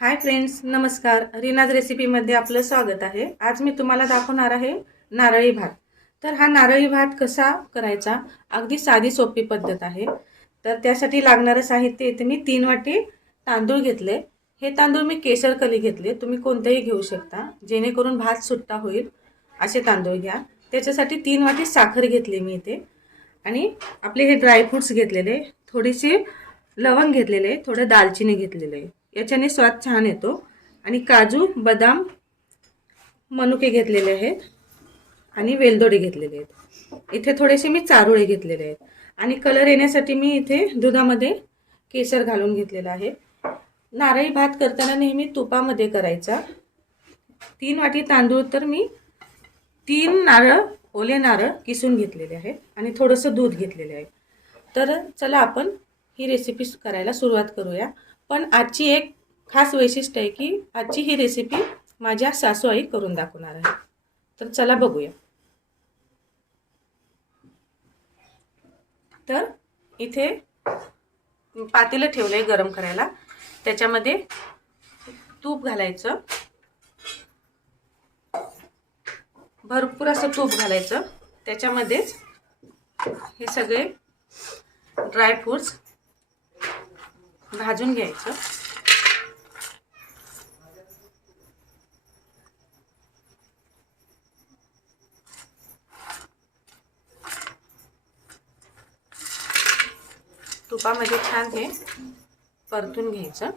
Hi friends, नमस्कार. रिनाज रेसिपीमध्ये आपलं स्वागत आहे. आज मी तुम्हाला दाखवणार आहे नारळी भात. तर हा नारळी भात कसा करायचा, अगदी साधी सोपी पद्धत आहे. तर त्यासाठी लागणारं साहित्य इथे मी 3 वाटी तांदूळ घेतले. हे तांदूळ मी केसर कली घेतले. तुम्ही कोणतेही घेऊ शकता, जेणेकरून भात सुट्टा होईल असे तांदूळ घ्या. त्याच्यासाठी 3 वाटी साखर घेतली मी इथे. आणि आपले हे ड्रायफ्रुट्स घेतलेले, थोडीशी लवंग घेतलेले, थोडं दालचिनी घेतलेले. याच्याने स्वाद छान येतो. आणि काजू, बदाम, मनुके घेतलेले आहेत आणि वेलदोडे घेतलेले आहेत. इथे थोडेसे मी चारोळे घेतलेले आहेत. आणि कलर येण्यासाठी मी इथे दुधामध्ये केसर घालून घेतलेला आहे. नारळी भात करताना नेहमी तुपामध्ये करायचा. 3 वाटी तांदूळ तर मी 3 नारळ, ओले नारळ किसून घेतलेले आहेत आणि थोडंसं दूध घेतलेले आहे. तर चला आपण ही रेसिपी करायला सुरुवात करूया. पण आजची एक खास वैशिष्ट्य आहे की आजची ही रेसिपी माझ्या सासूआई करून दाखवणार आहे. तर चला बघूया. तर इथे पातेलं ठेवलंय गरम करायला. त्याच्यामध्ये तूप घालायचं, भरपूर असं तूप घालायचं. त्याच्यामध्येच हे सगळे ड्रायफ्रुट्स भाजून घ्यायचं. तुपामध्ये छान हे परतून घ्यायचं.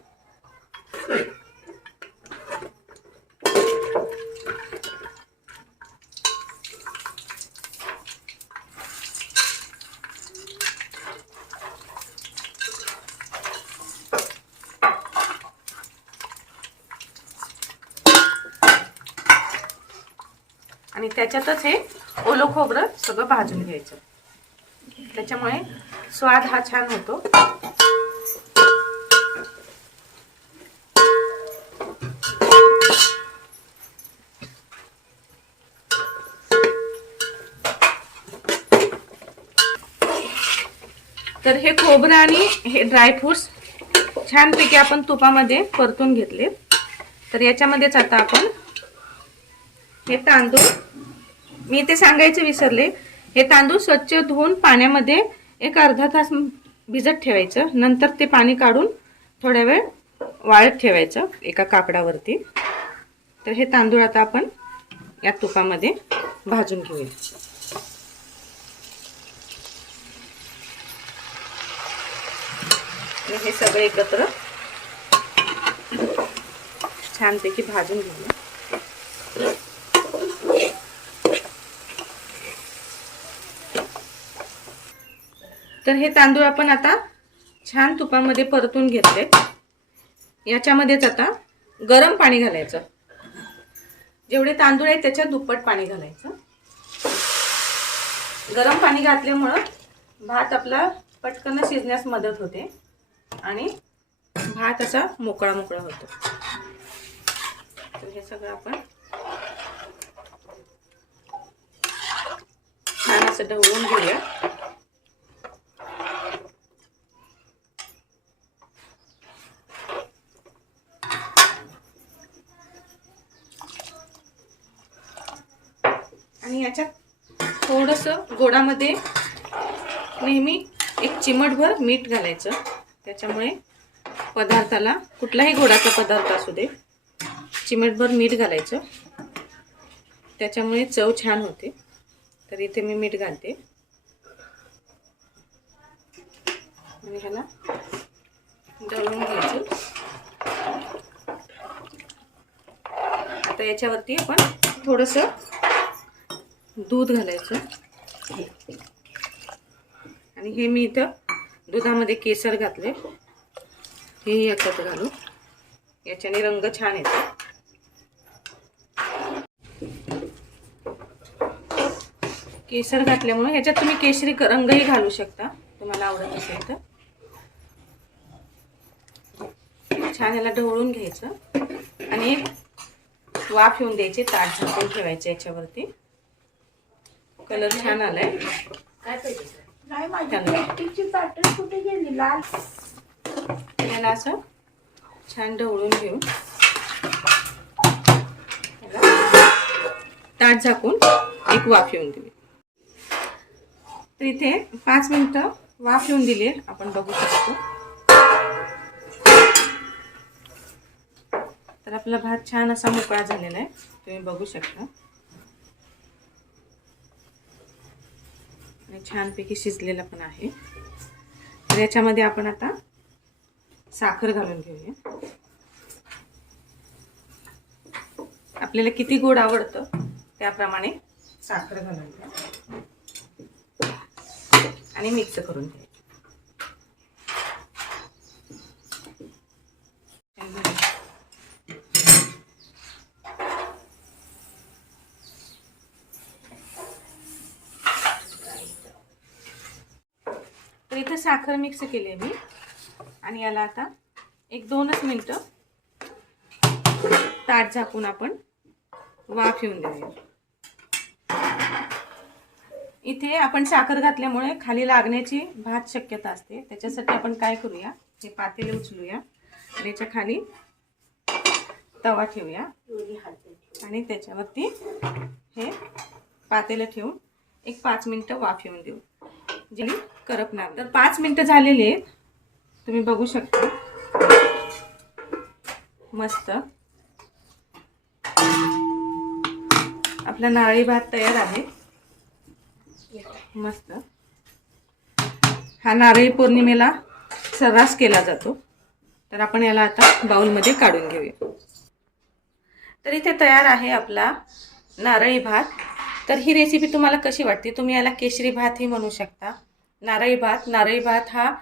आणि त्याच्यातच हे ओलं खोबरं सगळं भाजून घ्यायचं. त्याच्यामुळे स्वाद हा छान होतो. तर हे खोबरं आणि हे ड्रायफ्रुट्स छानपैकी आपण तुपामध्ये परतून घेतले. तर याच्यामध्येच आता आपण हे तांदूळ, मी इथे सांगायचे विसरले, हे तांदूळ स्वच्छ धुवून पाण्यामध्ये एक अर्धा तास भिजत ठेवायचं. नंतर ते पाणी काढून थोड्या वेळ वाळत ठेवायचं एका कापडावरती. तर हे तांदूळ आता आपण या तुपामध्ये भाजून घेऊया. हे सगळे एकत्र छानपैकी भाजून घेऊया. तर हे तांदूळ आपण आता छान तुपामध्ये परतून घेतले. याच्यामध्येच आता गरम पाणी घालायचं. जेवढे तांदूळ आहेत त्याच्या दुप्पट पाणी घालायचं. गरम पाणी घातल्यामुळं भात आपला पटकन शिजण्यास मदत होते आणि भात असा मोकळा मोकळा होतो. तर हे सगळं आपण छान असं ढवळून घेऊया. आणि याच्यात थोडंसं गोडामध्ये नेहमी एक चिमटभर मीठ घालायचं. त्याच्यामुळे पदार्थाला, कुठलाही गोडाचा पदार्थ असू दे, चिमटभर मीठ घालायचं. त्याच्यामुळे चव छान होते. तर इथे मी मीठ घालते आणि ह्याला ढवळून घ्यायचं. आता याच्यावरती आपण थोडंसं दूध घालायचं. आणि हे मी इथं दुधामध्ये केसर घातले, हे याच्यात घालू. याच्याने रंग छान येतो. केसर घातल्यामुळे ह्याच्यात तुम्ही केशरी रंगही घालू शकता, तुम्हाला आवडत असेल तर. छान याला ढवळून घ्यायचं आणि एक वाफ येऊन द्यायची. ताट झाकून ठेवायचं याच्यावरती. कलर छान आलाय. याला असं छान ढवळून घेऊन ताट झाकून एक वाफ येऊन दिली. तर इथे 5 मिनिटं वाफ येऊन दिली आपण बघू शकतो. तर आपला भात छान असा मोकळा झालेला आहे, तुम्ही बघू शकता. आणि छानपैकी शिजलेला पण आहे. तर याच्यामध्ये आपण आता साखर घालून घेऊया. आपल्याला किती गोड आवडतं त्याप्रमाणे साखर घालून घ्या आणि मिक्स करून घ्या. तर इथे साखर मिक्स केली आहे मी आणि याला आता 1-2 मिनिटं ताट झाकून आपण वाफ येऊन देऊया. इथे आपण साखर घातल्यामुळे खाली लागण्याची भात शक्यता असते. त्याच्यासाठी आपण काय करूया, हे पातेले उचलूया आणि याच्या खाली तवा ठेवूया आणि त्याच्यावरती हे पातेले ठेवून 5 मिनिटं वाफ येऊन देऊ, जेणे करपणार. तर 5 मिनिटं झालेले आहेत, तुम्ही बघू शकता. मस्त आपला नारळी भात तयार आहे. मस्त. हा नारळी पौर्णिमेला सर्रास केला जातो. तर आपण याला आता बाउलमध्ये काढून घेऊया. तर इथे तयार आहे आपला नारळी भात. तर ही रेसिपी तुम्हाला कशी वाटते? तुम्ही याला केशरी भातही म्हणू शकता. नारळी भात हा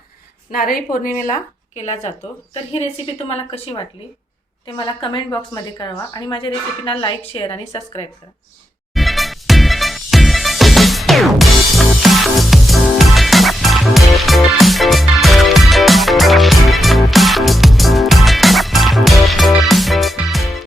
नारळी पौर्णिमेला केला जातो. तर ही रेसिपी तुम्हाला कशी वाटली ते मला कमेंट बॉक्समध्ये कळवा आणि माझ्या रेसिपीला लाईक, शेअर आणि सबस्क्राईब करा.